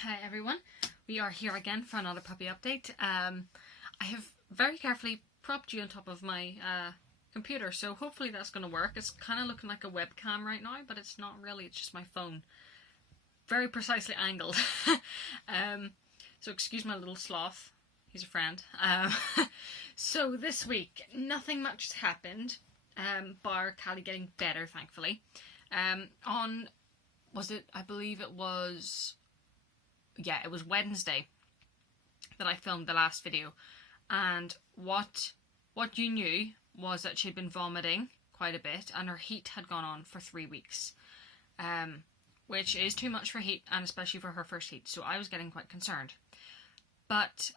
Hi everyone, we are here again for another puppy update. I have very carefully propped you on top of my computer, so hopefully that's going to work. It's kind of looking like a webcam right now, but it's not really, it's just my phone. Very precisely angled. So excuse my little sloth, he's a friend. So this week, nothing much has happened, bar Cali getting better, thankfully. I believe it was Wednesday that I filmed the last video, and what you knew was that she'd been vomiting quite a bit and her heat had gone on for 3 weeks, which is too much for heat, and especially for her first heat, so I was getting quite concerned. But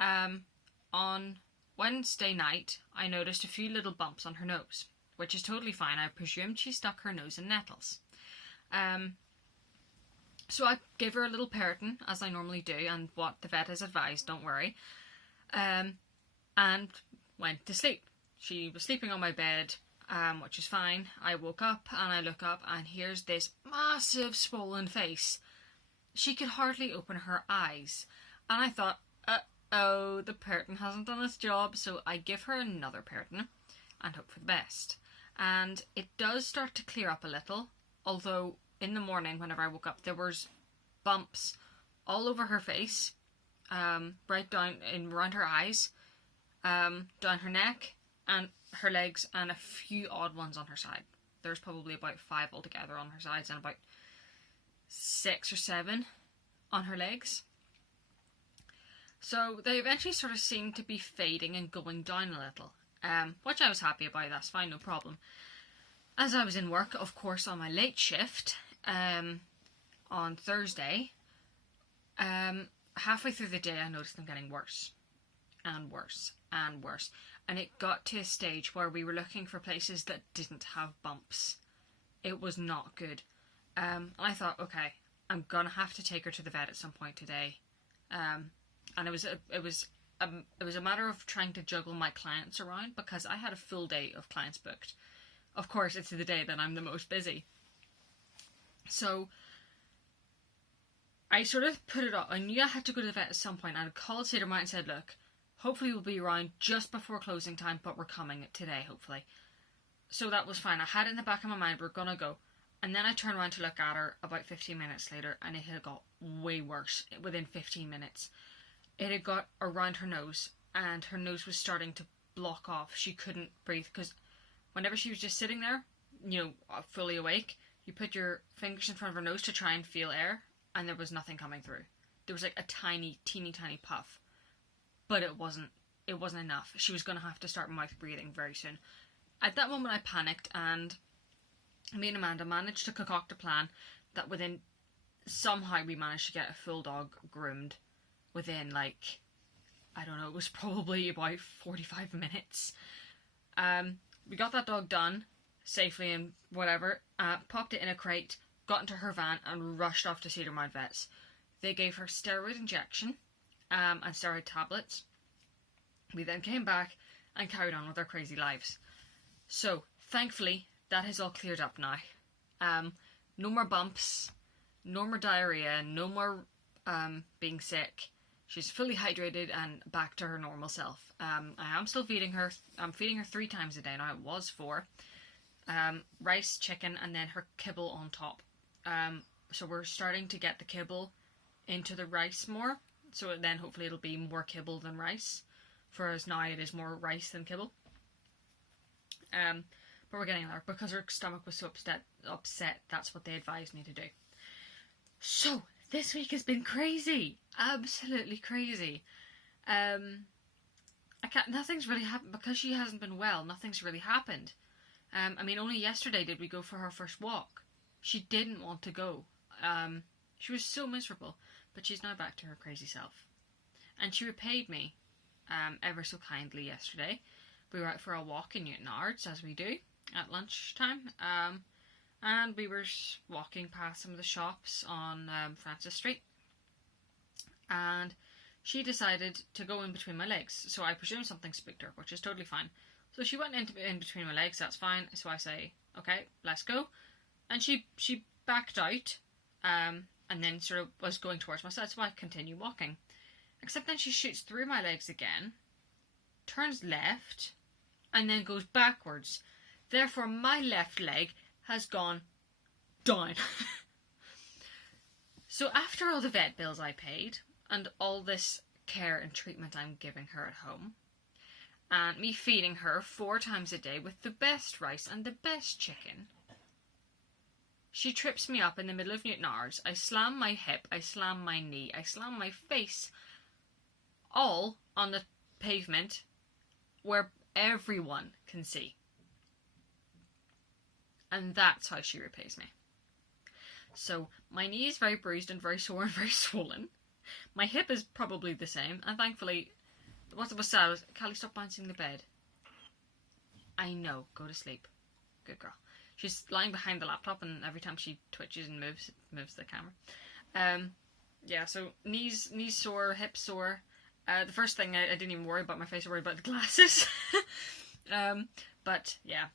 on Wednesday night I noticed a few little bumps on her nose, which is totally fine. I presumed she stuck her nose in nettles. So I gave her a little Periton, as I normally do, and what the vet has advised, don't worry, and went to sleep. She was sleeping on my bed, which is fine. I woke up and I look up and here's this massive swollen face. She could hardly open her eyes, and I thought, oh, the Periton hasn't done its job, so I give her another Periton and hope for the best. And it does start to clear up a little, although in the morning whenever I woke up there was bumps all over her face, right down around her eyes, down her neck and her legs, and a few odd ones on her side. There's probably about 5 altogether on her sides and about 6 or 7 on her legs. So they eventually sort of seemed to be fading and going down a little, which I was happy about. That's fine, no problem. As I was in work, of course, on my late shift, on Thursday, halfway through the day I noticed them getting worse and worse and worse, and it got to a stage where we were looking for places that didn't have bumps. It was not good. I thought, okay, I'm gonna have to take her to the vet at some point today, and it was a matter of trying to juggle my clients around, because I had a full day of clients booked. Of course, it's the day that I'm the most busy. So I sort of put it off. I knew I had to go to the vet at some point. I called Cedarmount and said, look, hopefully we'll be around just before closing time, but we're coming today, hopefully. So that was fine. I had it in the back of my mind, we're gonna go. And then I turned around to look at her about 15 minutes later, and it had got way worse within 15 minutes. It had got around her nose, and her nose was starting to block off. She couldn't breathe, because whenever she was just sitting there, fully awake, you put your fingers in front of her nose to try and feel air, and there was nothing coming through. There was like a teeny tiny puff, but it wasn't enough. She was going to have to start mouth breathing very soon. At that moment I panicked, and me and Amanda managed to concoct a plan that somehow we managed to get a full dog groomed within, like, I don't know, it was probably about 45 minutes. We got that dog done safely and whatever, popped it in a crate, got into her van and rushed off to Cedarmount Vets. They gave her steroid injection and steroid tablets. We then came back and carried on with our crazy lives. So thankfully that has all cleared up now. No more bumps, no more diarrhea, no more being sick. She's fully hydrated and back to her normal self. I am still feeding her. I'm feeding her 3 times a day now. It was 4. Rice, chicken, and then her kibble on top. So we're starting to get the kibble into the rice more. So then hopefully it'll be more kibble than rice. For us now it is more rice than kibble. But we're getting there, because her stomach was so upset. That's what they advised me to do. So this week has been crazy. Absolutely crazy. Nothing's really happened because she hasn't been well. Nothing's really happened. Only yesterday did we go for her first walk. She didn't want to go. She was so miserable, but she's now back to her crazy self. And she repaid me ever so kindly yesterday. We were out for a walk in Newton Ards, as we do, at lunchtime. And we were walking past some of the shops on Francis Street. And she decided to go in between my legs. So I presume something spooked her, which is totally fine. So she went in between my legs, that's fine. So I say, okay, let's go. And she backed out, and then sort of was going towards my side, so I continue walking. Except then she shoots through my legs again, turns left, and then goes backwards. Therefore, my left leg has gone down. So after all the vet bills I paid, and all this care and treatment I'm giving her at home, and me feeding her 4 times a day with the best rice and the best chicken, she trips me up in the middle of Newton Hours. I slam my hip, I slam my knee, I slam my face, all on the pavement where everyone can see. And that's how she repays me. So my knee is very bruised and very sore and very swollen. My hip is probably the same, and thankfully, what was sad was, Cali, stop bouncing the bed. I know, go to sleep. Good girl. She's lying behind the laptop, and every time she twitches and moves, it moves the camera. Yeah, so knees sore, hips sore. The first thing, I didn't even worry about my face, I worried about the glasses. But yeah.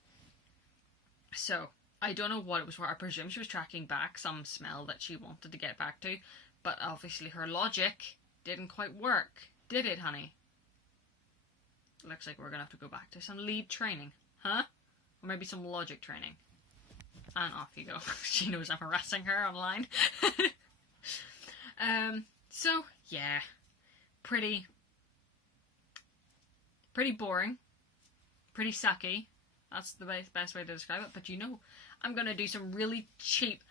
So, I don't know what it was for. I presume she was tracking back some smell that she wanted to get back to, but obviously her logic didn't quite work. Did it, honey? Looks like we're going to have to go back to some lead training. Huh? Or maybe some logic training. And off you go. She knows I'm harassing her online. So, yeah. Pretty boring. Pretty sucky. That's the best way to describe it. But you know, I'm going to do some really cheap,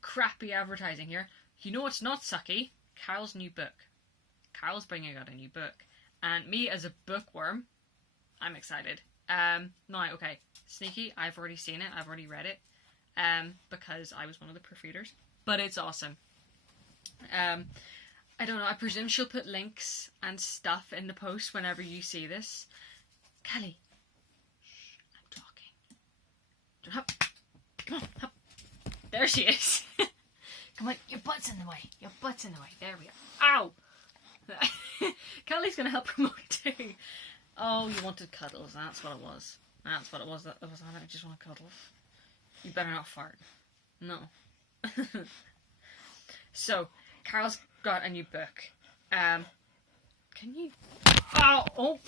crappy advertising here. You know what's not sucky? Carol's new book. Carol's bringing out a new book. And me as a bookworm, I'm excited. Now, okay, sneaky, I've already seen it. I've already read it. Because I was one of the proofreaders. But it's awesome. I don't know, I presume she'll put links and stuff in the post whenever you see this. Cali. Up. Come on, up. There she is. Come on, your butt's in the way. Your butt's in the way. There we are. Ow! Cali's going to help promote too. Oh, you wanted cuddles. That's what it was. That's what it was. I just want cuddles. You better not fart. No. So, Carol's got a new book. Can you... Oh!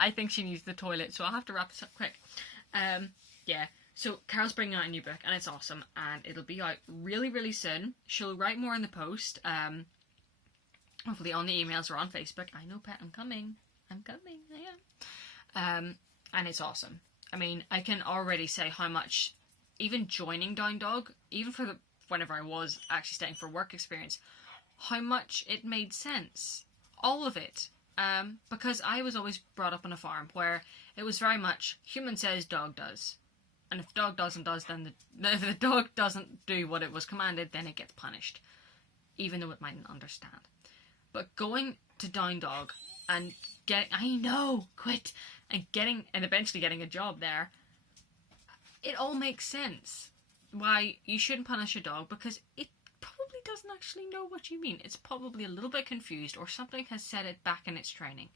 I think she needs the toilet, so I'll have to wrap this up quick. Yeah, so Carol's bringing out a new book, and it's awesome, and it'll be out really, really soon. She'll write more in the post, hopefully on the emails or on Facebook. I know, Pet, I'm coming, I am. And it's awesome. I mean, I can already say how much, even joining Down Dog, even for whenever I was actually staying for work experience, how much it made sense. All of it. Because I was always brought up on a farm where it was very much human says, dog does. And if the dog doesn't if the dog doesn't do what it was commanded, then it gets punished. Even though it mightn't understand. But going to Down Dog and and eventually getting a job there, it all makes sense. Why you shouldn't punish a dog, because it probably doesn't actually know what you mean. It's probably a little bit confused, or something has set it back in its training.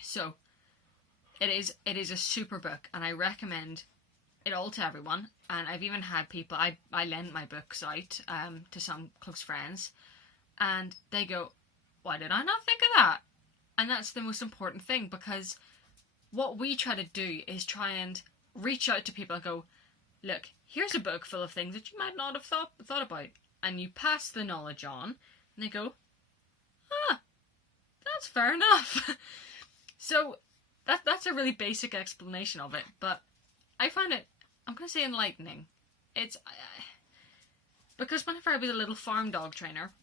So it is a super book, and I recommend it all to everyone. And I've even had people, I lend my books out to some close friends, and they go, why did I not think of that? And that's the most important thing, because what we try to do is try and reach out to people and go, look, here's a book full of things that you might not have thought about. And you pass the knowledge on, and they go, that's fair enough. So that's a really basic explanation of it, but I find it, I'm going to say, enlightening. It's because whenever I was a little farm dog trainer,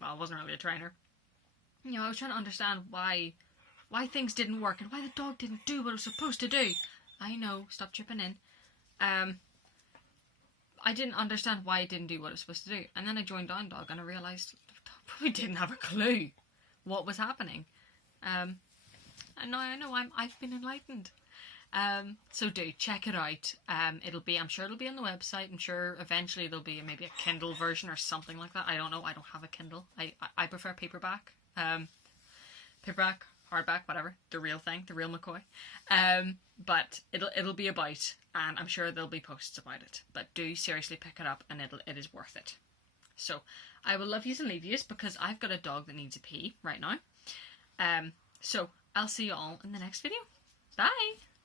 well, I wasn't really a trainer, you know, I was trying to understand why things didn't work and why the dog didn't do what it was supposed to do. I know, stop chipping in. I didn't understand why it didn't do what it was supposed to do. And then I joined Down Dog and I realised the dog probably didn't have a clue what was happening. And now I know I've been enlightened. So do check it out. I'm sure it'll be on the website. I'm sure eventually there'll be maybe a Kindle version or something like that. I don't know. I don't have a Kindle. I prefer paperback. Paperback hardback, whatever, the real thing, the real McCoy. But it'll be a bite, and I'm sure there'll be posts about it. But do seriously pick it up, and it is worth it. So I will love yous and leave yous because I've got a dog that needs a pee right now. So I'll see you all in the next video. Bye!